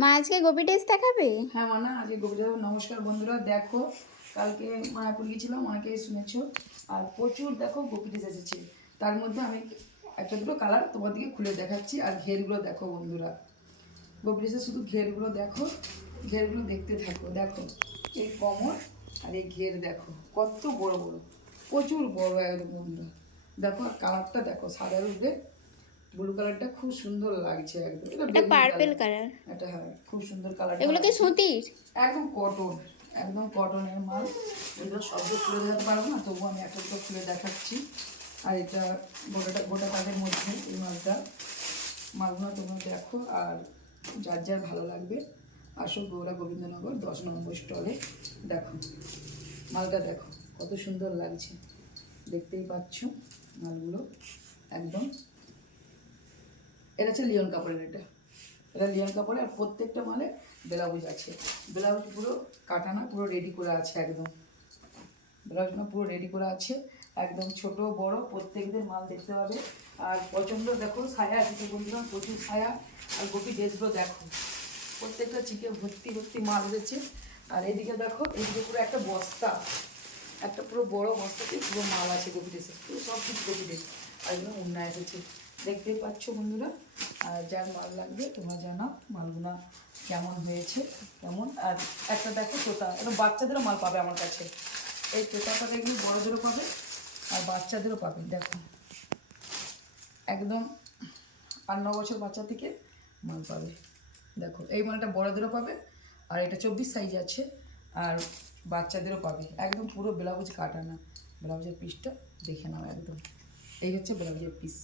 মা আজকে গোপী ড্রেস দেখাবে? হ্যাঁ মানা, আজকে গোপী ড্রেস। নমস্কার বন্ধুরা, দেখো কালকে মায়াপুর গিয়েছিলাম, অনেকেই শুনেছো। আর প্রচুর দেখো গোপী ড্রেস এসেছে। তার মধ্যে আমি একটা দুটো কালার তোমাদেরকে খুলে দেখাচ্ছি। আর ঘেরগুলো দেখো বন্ধুরা, গোপী ড্রেসের শুধু ঘেরগুলো দেখো, ঘেরগুলো দেখতে থাকো। দেখো এই কমর আর এই ঘের দেখো কত বড় বড়, প্রচুর বড় একদম বন্ধুরা। দেখো আর কালারটা দেখো, সাদার উপরে ব্লু কালারটা খুব সুন্দর লাগছে একদম। এটা পার্পল কালার। এটা হ্যাঁ, খুব সুন্দর কালার। এগুলো কি সুতির? একদম কটন, একদম কটনের মাল। এগুলো শব্দ খুলে দেখাতে পারবো না, তবুও আমি একটা দুটো খুলে দেখাচ্ছি। আর এটা গোটা কাজের মধ্যে এই মালগুলো তোমরা দেখো। আর যার যার ভালো লাগবে আসো গৌরা গোবিন্দনগর 10 নম্বর স্টলে। দেখো মালটা দেখো কত সুন্দর লাগছে, দেখতেই পাচ্ছ মালগুলো একদম। এটা হচ্ছে লিওন কাপড়ের, এটা লিওন কাপড়ের। আর প্রত্যেকটা মালে ব্লাউজ আছে, ব্লাউজ পুরো কাটানা, পুরো রেডি করে আছে একদম। ব্লাউজগুলো পুরো রেডি করে আছে একদম, ছোট বড় প্রত্যেকদের মাল দেখতে পাবে। আর পছন্দ দেখো ছায়া আছে বন্ধুরা, প্রচুর ছায়া। আর গোপী ড্রেসগুলো দেখো, প্রত্যেকটা চিকে ভর্তি ভর্তি মাল এসেছে। আর এদিকে দেখো, এদিকে পুরো একটা বস্তা, একটা পুরো বড় বস্তাতে পুরো মাল আছে গোপী ড্রেসের, পুরো সব কিছু গোপী ড্রেস। আর এগুলো উন্না এসেছে, দেখতেই পাচ্ছ বন্ধুরা। আর যার মাল লাগবে তোমরা জানাও মালগুলো কেমন হয়েছে কেমন। আর একটা দেখো তোতা, এটা বাচ্চাদেরও মাল পাবে আমার কাছে। এই তোতাটা এগুলো বড়োদেরও পাবে আর বাচ্চাদেরও পাবে। দেখো একদম 8-9 বছর বাচ্চা থেকে মাল পাবে। দেখো এই মালটা বড়োদেরও পাবে, আর এটা 24 সাইজ আছে, আর বাচ্চাদেরও পাবে। একদম পুরো ব্লাউজ কাটানা, ব্লাউজের পিসটা দেখে নাও একদম। এই হচ্ছে ব্লাউজের পিস।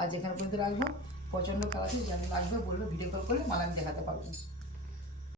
আর যেখানে পর্যন্ত রাখবো পছন্দ কালার, যেন লাগবে বললো ভিডিও কল করলে মাল আমি দেখাতে পারবো।